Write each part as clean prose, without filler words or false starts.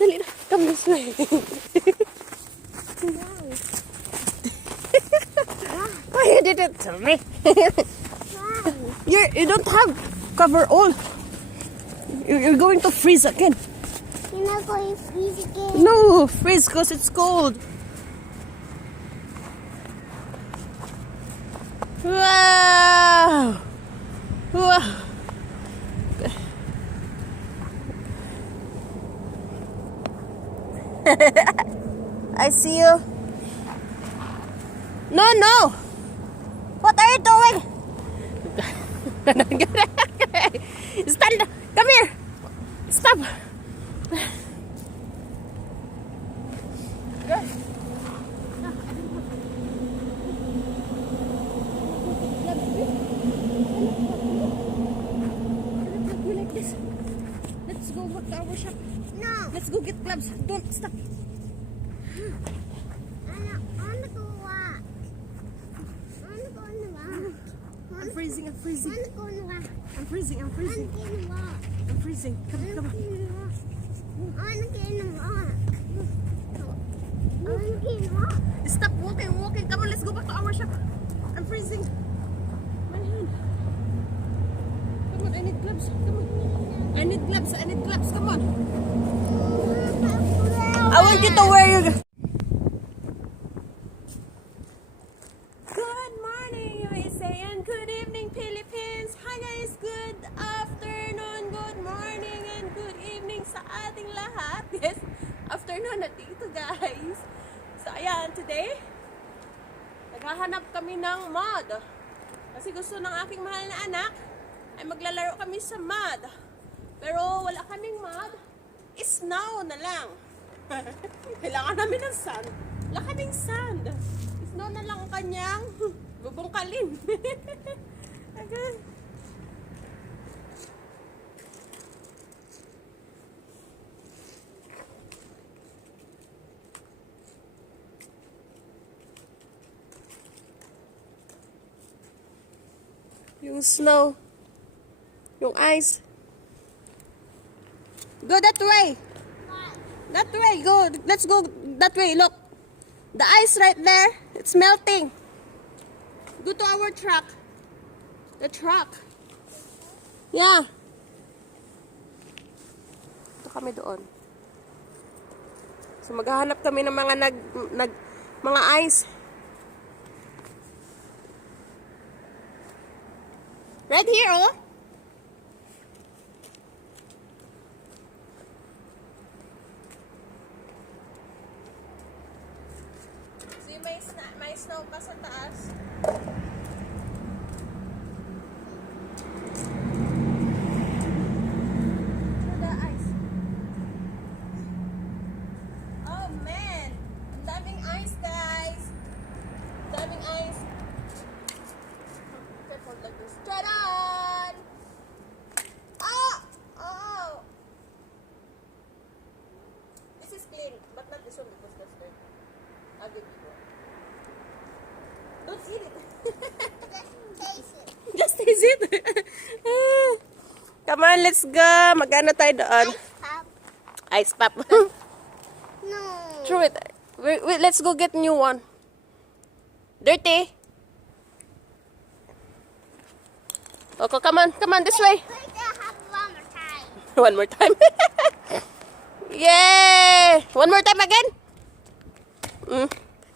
Dali na. Come this way. Why you did it to me? You don't have cover all. You're going to freeze again. You're not going to freeze again. No, freeze because it's cold. Wow! Wow! I see you. No, no! What are you doing? Stand! Come here! Stop! Let's go back to our shop. No. Let's go get gloves. Don't stop. I want to go walk. I want to go on the walk. I'm freezing. I'm freezing. I want to go on the walk. I'm freezing. I'm freezing. I want to get in the walk. I'm freezing. Come on, come on. I want to get in the walk. I want to get in the walk. Stop walking, walking. Come on, let's go back to our shop. I'm freezing. My hand. Come on, I need gloves. Come on. I need gloves. I need gloves. Come on. I want you to wear your... Good morning, USA, and good evening, Philippines. Hi guys, good afternoon, good morning, and good evening sa ating lahat. Yes, afternoon na dito, guys. So, ayan, today, naghahanap kami ng mud. Kasi gusto ng aking mahal na anak ay maglalaro kami sa mud. Pero wala kaming mud, snow na lang. Kailangan namin ng sand. Wala kaming sand. Snow na lang ang kanyang bubungkalin. Okay. Yung snow, yung ice. Go that way. That way, go. Let's go that way. Look, the ice right there, it's melting. Go to our truck. The truck. Yeah. Ito kami doon. So maghahanap kami ng mga mga ice. Right here, oh. So may snow pa sa taas. The ice. Oh man, ang daming ice, guys. Ang daming ice. Careful like this. Straight on! Oh! Oh! This is clean, but not this one because that's dirty. I'll give you one. Don't eat it. Taste it. Just taste it. Come on, let's go. Magana tayo doon. Pop. Ice pop. No. Throw it. Wait, let's go get new one. Dirty. Okay, come on this way. Wait, I have one more time. One more time. Yay! One more time again.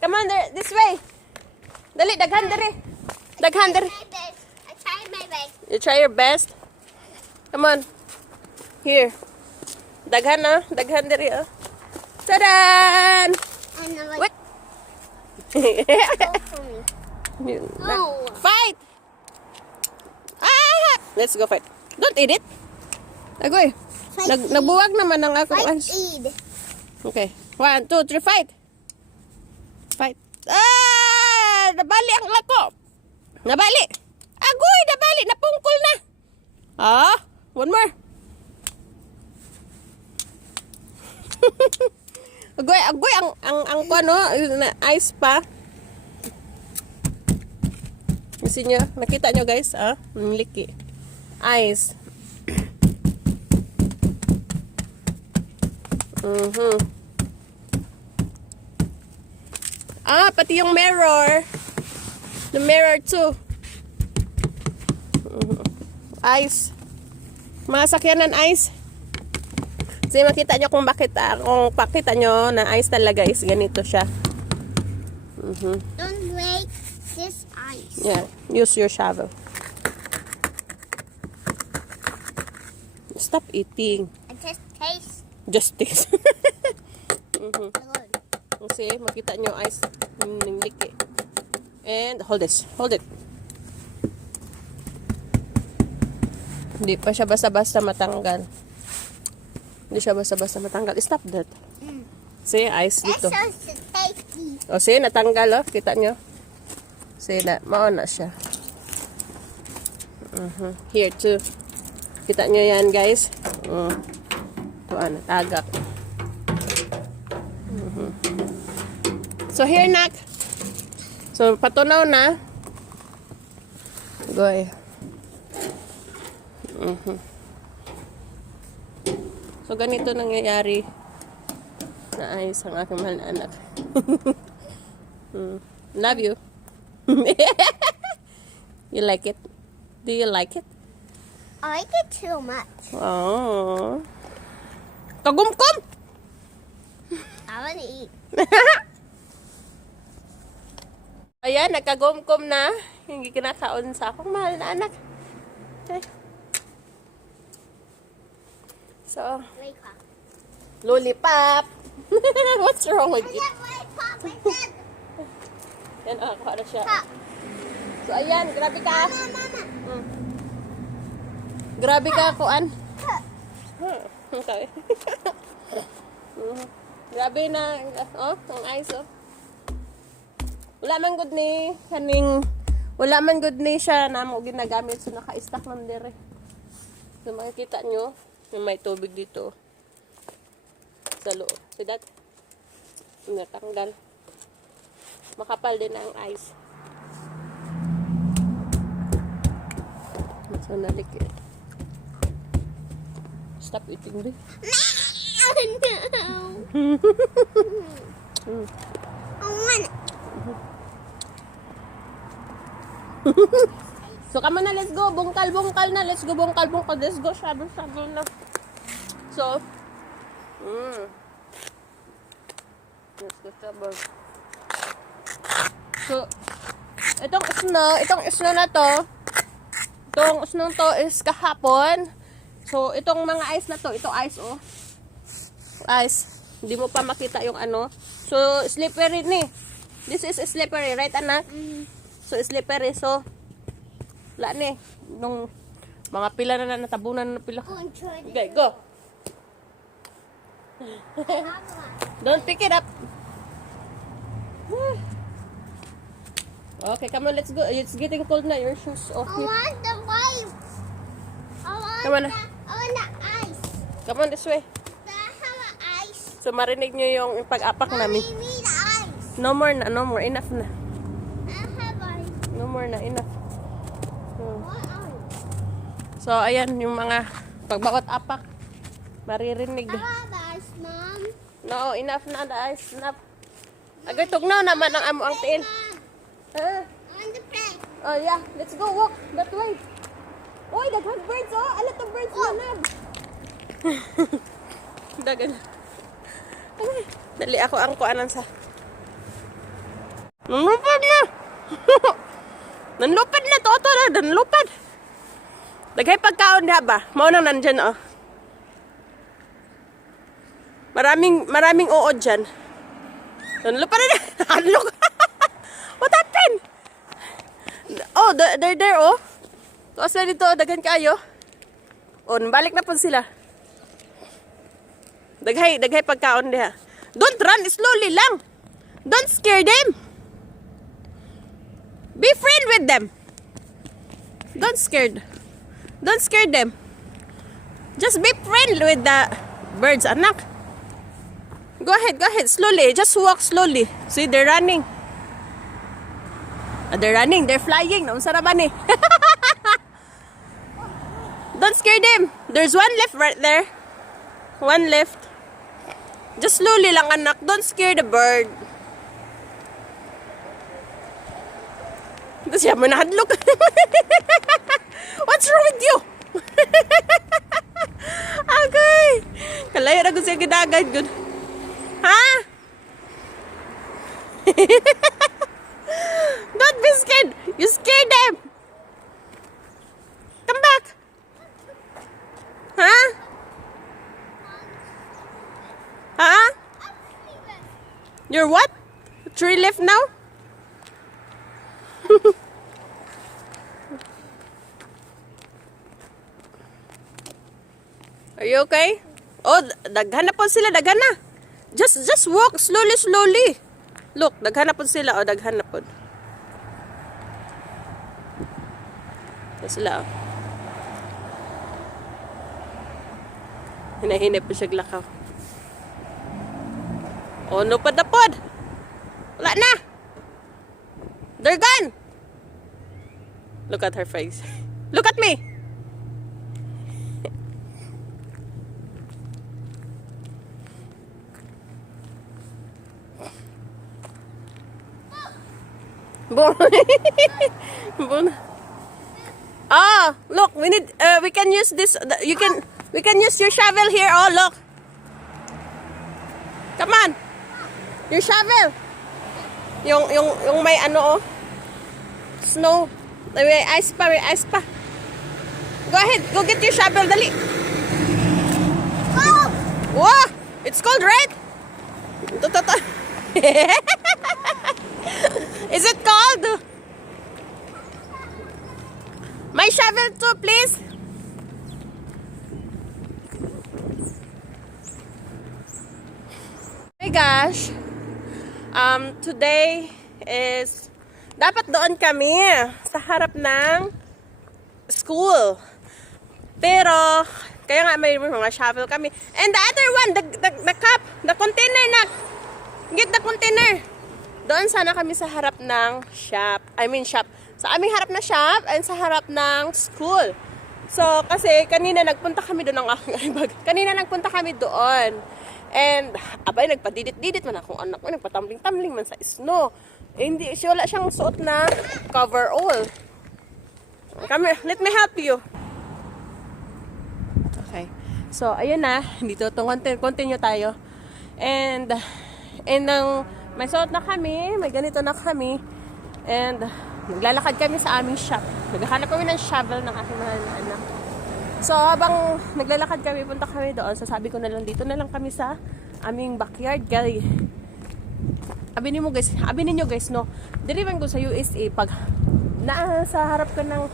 Come on, there, this way. Dali, daghan dere. Daghan dere. My best. I tried my best. You try your best. Come on. Here. Daghan na. Daghan dere. Tadan! And I'm like, What? go for me. No. Fight! Ah! Let's go fight. Don't eat it. Agoy. Fight, eat. Nagbuwag naman ang akong Fight, ice. eat. Okay. 1, 2, 3, fight. Fight. Ah! Nabali ang lako. Nabali. Agoy, nabali. Napungkol na. Ah, one more. Agoy, ang ano, ice pa. Kasi nyo, nakita nyo guys, ang liki. Ice. Mhm. Ah, pati yung mirror. The mirror too. Ice. Mga sakyanan ice. Kasi makita nyo kung bakit, kung pakita nyo na ice talaga is ganito siya. Don't break this ice. Yeah, use your shovel. Stop eating. I just taste Just taste. good. Kasi makita nyo ice yung liki. And hold this. Hold it. Hindi pa siya basta-basta matanggal. Hindi siya basta-basta matanggal. Stop that. See, ice That's dito. so tasty. O, see, natanggal, oh. Kita nyo? See, mauna siya. Here, too. Kita nyo yan, guys? Ito, natagak. So, here, Nak. So, patunaw na. Goy. So, ganito nangyayari na ayos ang aking mahal na anak. Love you. You like it? Do you like it? I like it too much. Oh. Kagumkum! I want to eat. Ayan, nagkagumkum na. Hindi kinakaon sa akong mahal na anak. Okay. So, Wake up. lollipop. What's wrong with I you? said wake up. I said Yan, kuha na siya. stop. So, ayan, grabe ka. Mama. Grabe ka, kuan. Okay. Grabe na, oh, ang ice, oh. Wala man good ni, wala man good ni siya na mo ginagamit. So, naka-stack man dire. So, makikita nyo, yung may tubig dito. Sa loob. See that? Natanggal. Makapal din ang ice. So, nalikit. Stop eating this. No. I want it. So, kamo na, let's go. Bungkal na. Let's go, bungkal. Let's go, shovel na. So, let's go, shovel. So, itong snow na to, itong snow to is kahapon. So, itong mga ice na to, ito ice, oh. Ice. Hindi mo pa makita yung ano. So, slippery ni. This is slippery, right, anak? So, slippery. So, wala ni. Nung mga pila na natabunan na pila. Okay, go. Don't pick it up. Okay, come on, let's go. It's getting cold na. Your shoes off. I want the wipe. Come on. I want the ice. Come on, this way. Do I have ice? So, marinig nyo yung pag-apak namin. Mommy, need ice. No more na, no more. Enough na. I have ice. No more na, enough. What ice? So, ayan, yung mga pagbawat apak. Maririnig. I have ice, Mom. No, enough na, the ice, enough. Agay, tugnaw naman ang amo ang tiil. Mom, Ah. I want to play. Oh, yeah. Let's go walk that way. Oy, daghan birds, oh. A lot of birds na nab. Dagan. Ay, dali ako ang kuanan sa. Nanlupad na. Nanlupad na, toto na. Nanlupad. Daghay pagkaon na ba? Mao nang nandyan, oh. Maraming uod dyan. Nanlupad na. Hanlok. What happened? Oh, they're there, oh. Tuwas na dito, dagan kayo. Oh, balik na po sila. Daghay pagkaon diha. Don't run, slowly lang. Don't scare them. Be friend with them. Don't scare them. Just be friend with the birds, anak. Go ahead, slowly. Just walk slowly. See, they're running. They're flying. Naunsa na ba ni? Don't scare them. There's one left right there. One left. Just slowly lang, anak. Don't scare the bird. Ito siya, manahadlok. What's wrong with you? Okay. Kalayo na ko siya gidagad. Good. Ha? Don't be scared. You scared them. Come back. Ha? Ha? You're what? 3 left now? Are you okay? Oh, daghan na po sila, daghan na. Just walk slowly. Look, daghan na po sila, oh, daghan na po. Ito sila, oh. Hinahinip po siya glakaw. Oh, no pa na pod. Wala na. They're gone. Look at her face. Look at me. Ah, look, we can use this. We can use your shovel here. Oh, look. Come on. Your shovel. Yung may ano, oh. Snow. May ice pa. Go ahead. Go get your shovel. Dali. Go! Wow! It's cold, right? Is it cold? My shovel too, please. Hey gosh. Today is dapat doon kami sa harap ng school. Pero kaya nga may mga shovel kami. And the other one, the cup, the container na. Get the container. Doon sana kami sa harap ng shop. Shop. Sa aming harap na shop and sa harap ng school. So, kasi kanina nagpunta kami doon ng aking bag. Kanina nagpunta kami doon. And, abay, nagpadidit-didit man akong anak ko. Nagpatambling-tambling man sa snow. Eh, hindi, siya wala siyang suot na coverall. Come here, let me help you. Okay. So, ayun na. Dito, continue tayo. And may suot na kami. May ganito na kami. And, naglalakad kami sa aming shop. Naghahanap kami ng shovel ng aking mahal na anak. So, habang naglalakad kami, punta kami doon. Sasabi ko na lang, dito na lang kami sa aming backyard. Guys, abi ninyo guys, no? Diriban ko sa USA, pag nasa harap ka ng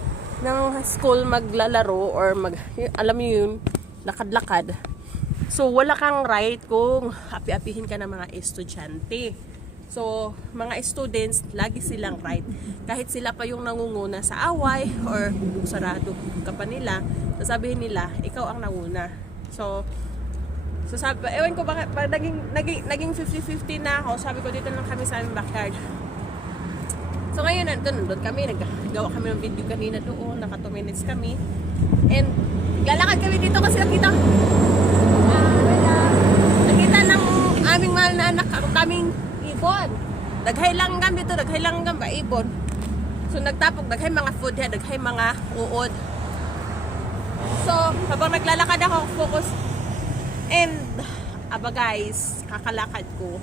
school maglalaro or alam niyo yun, lakad-lakad. So, wala kang right kung api-apihin ka ng mga estudyante. So, mga students, lagi silang right. Kahit sila pa yung nangunguna sa away or sarado ka pa nila, sasabihin nila, ikaw ang nanguna. So sabi, ewan ko bakit, naging 50-50 na ako. Sabi ko, dito lang kami sa aming backyard. So ngayon, nandun kami, naggawa kami ng video kanina doon, naka 2 minutes kami. And lalakad kami dito kasi nakita ng aming mahal na anak, ang kaming ibon. Daghay langgam dito, daghay langgam ba ibon. So nagtapok, daghay mga food yan, daghay mga uod. So habang naglalakad ako, focus. And aba guys, kakalakad ko,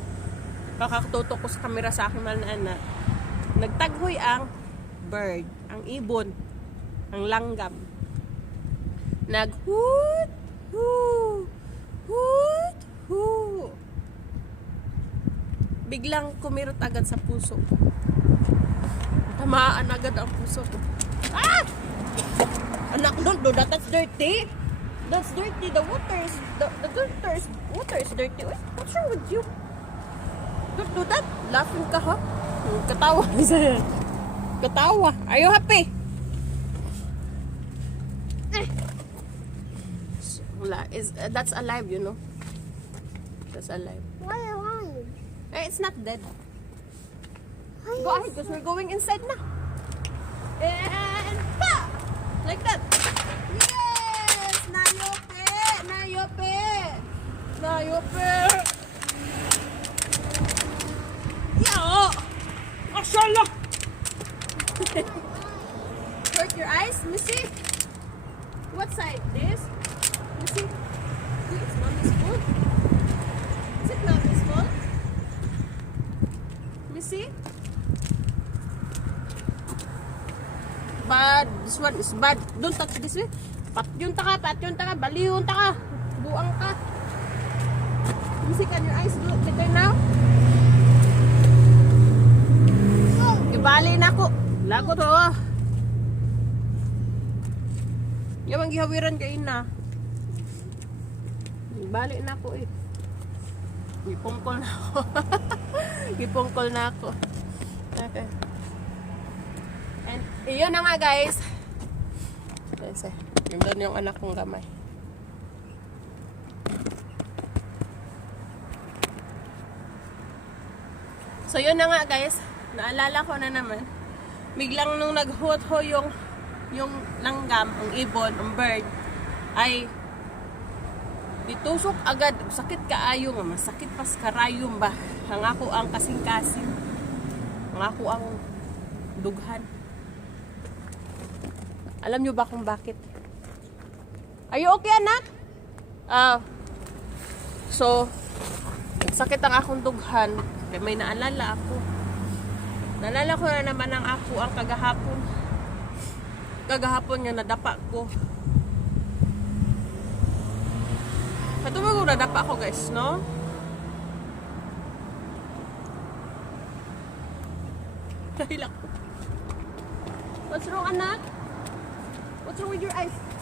kakatutok ko sa camera sa aking mahal na anak. Nagtaghoy ang bird, ang ibon, ang langgam. Nag-hoot, hoot, hoot, hoot. Biglang kumirot agad sa puso. Tamaan agad ang puso ko. Ah! Anak, don't do that. That's dirty. That's dirty. The water is dirty. What's wrong with you? Don't do that. Laughing ka, ha? Katawa. Katawa. Are you happy? Wala. That's alive, you know. That's alive. Why alive? It's not dead. Go ahead, because we're going inside na. And pa! Like that. Yes! Nayope! Nayope! Nayope! Mashallah! Hurt your eyes? Let me see. What side? This? Let me see. Ooh, it's mommy's fault. Is it mommy's fault? Let me see. Bad. This one is bad. Don't touch this way. Pat yun ta ka. Baliw ta ka. Buang ka. Let me see, can your eyes look better now? Ibali na ko. Lago to. Yung mga gihawiran kayo na. Ibali na ko eh. Gipungkol na ako. Gipungkol na ako. Okay. And iyon na nga guys. Kasi, yun yung anak kong gamay. So yun na nga guys, naalala ko na naman, biglang nung naghuho yung langgam, ang ibon, ang bird, ay ditusok agad, sakit kaayo nga, masakit pas karayom ba, ang ako ang kasing-kasing, ang ako ang dughan. Alam nyo ba kung bakit? Are you okay, anak? So, sakit ang akong dughan. Kaya may naalala ako. Naalala ko na naman ang ako ang kagahapon. Kagahapon nga nadapa ko. Patuloy ko nadapa ko guys, no? Dahil ako. What's wrong, anak? What's wrong with your eyes?